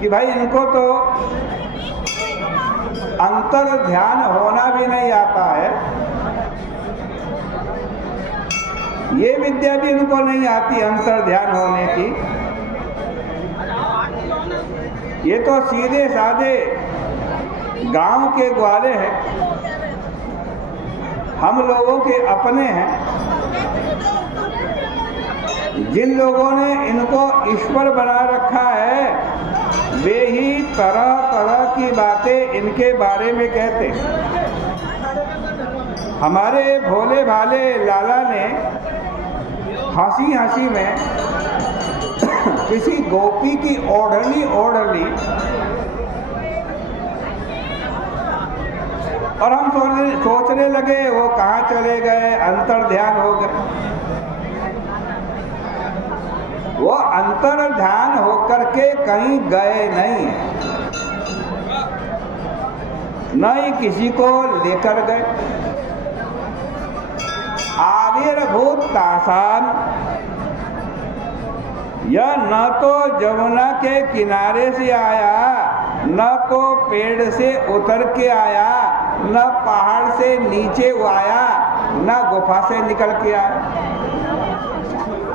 कि भाई इनको तो अंतर ध्यान होना भी नहीं आता है, ये विद्या भी इनको नहीं आती अंतर ध्यान होने की। ये तो सीधे साधे गांव के ग्वाले हैं, हम लोगों के अपने हैं। जिन लोगों ने इनको ईश्वर बना रखा है वे ही तरह तरह की बातें इनके बारे में कहते हैं। हमारे भोले भाले लाला ने हंसी हंसी में किसी गोपी की ओढ़नी ओढ़ ली और हम सोचने लगे वो कहाँ चले गए, अंतर ध्यान हो गए। वो अंतर ध्यान होकर के कहीं गए नहीं है, न ही किसी को लेकर गए। आविर्भूत तासान, यह न तो जमुना के किनारे से आया, न तो पेड़ से उतर के आया, न पहाड़ से नीचे आया, न गुफा से निकल के आया।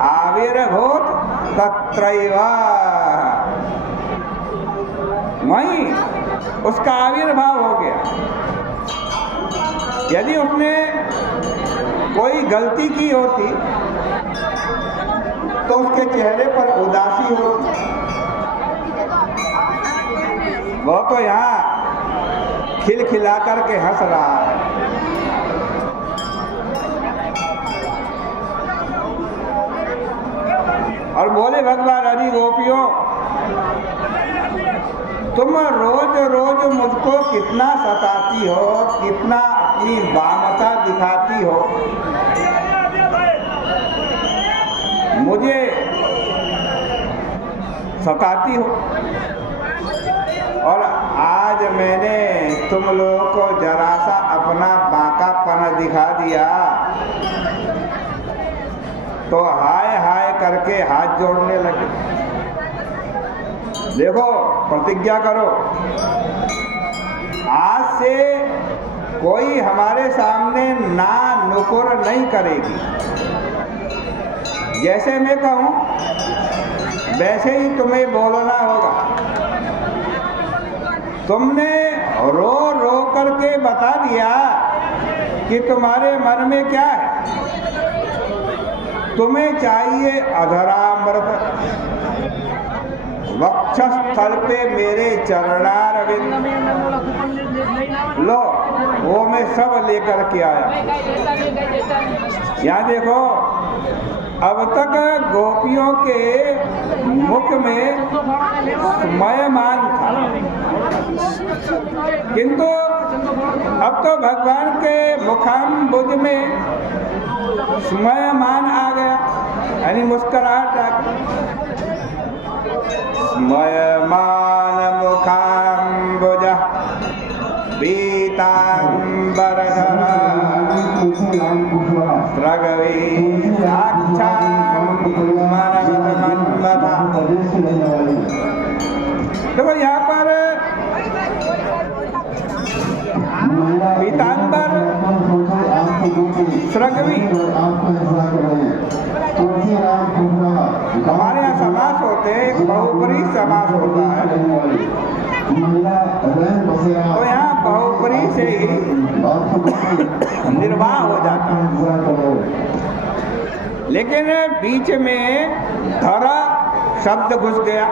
आविर्भूत तत्रैव, वहीं उसका आविर्भाव हो गया। यदि उसने कोई गलती की होती तो उसके चेहरे पर उदासी होती। वो तो यहाँ खिलखिला करके हंस रहा है। और बोले भगवान हरि गोपियों, तुम रोज रोज मुझको कितना सताती हो, कितना अपनी बामता दिखाती हो। मुझे सताती हो और आज मैंने तुम लोगों को जरा सा अपना बांकापन दिखा दिया तो हाय हाय करके हाथ जोड़ने लगे। देखो, प्रतिज्ञा करो, आज से कोई हमारे सामने ना नुकुर नहीं करेगी। जैसे मैं कहूँ वैसे ही तुम्हें बोलना होगा। तुमने रो रो करके बता दिया कि तुम्हारे मन में क्या है। तुम्हें चाहिए अधरामृत, वक्षस्थल पे मेरे चरणारविंद। लो, वो मैं सब लेकर के आया। यहाँ देखो, अब तक गोपियों के मुख में स्मयमान था, किंतु अब तो भगवान के मुखाम्बुज में स्मयमान आ गया, यानी मुस्कुराहट आ गई। स्मयमान मुखाम्बुज पीताम्बरधर स्रगवी देखो, यहाँ पर पीताम्बर स्रगवी हमारे यहाँ समास होते हैं, एक बहुपरी समास होता है, तो यहाँ बहुपरी से ही निर्वाह हो जाता है। लेकिन बीच में धरा शब्द घुस गया।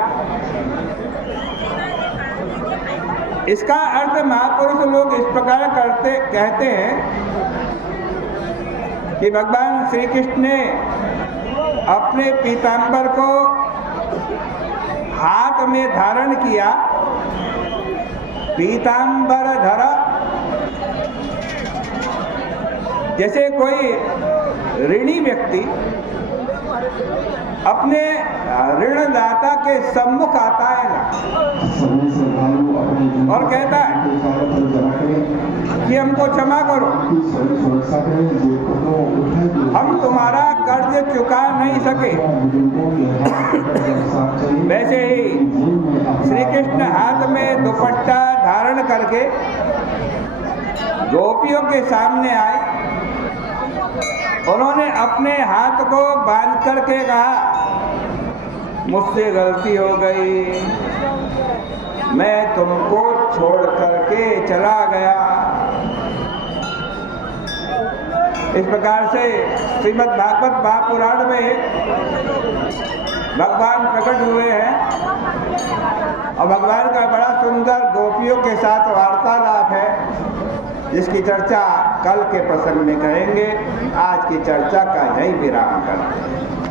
इसका अर्थ महापुरुष लोग इस प्रकार कहते हैं कि भगवान श्री कृष्ण ने अपने पीताम्बर को हाथ में धारण किया, पीताम्बर धरा। जैसे कोई ऋणी व्यक्ति अपने ऋणदाता के सम्मुख आता है ना और कहता है कि हमको क्षमा करो, हम तुम्हारा कर्ज चुका नहीं सके। वैसे ही श्री कृष्ण करके गोपियों के सामने आए। उन्होंने अपने हाथ को बांध करके कहा, मुझसे गलती हो गई, मैं तुमको छोड़ करके चला गया। इस प्रकार से श्रीमद् भागवत महापुराण में भगवान प्रकट हुए हैं और भगवान का बड़ा सुंदर गोपियों के साथ वार्तालाप है, जिसकी चर्चा कल के प्रसंग में करेंगे। आज की चर्चा का यही विराम करते हैं।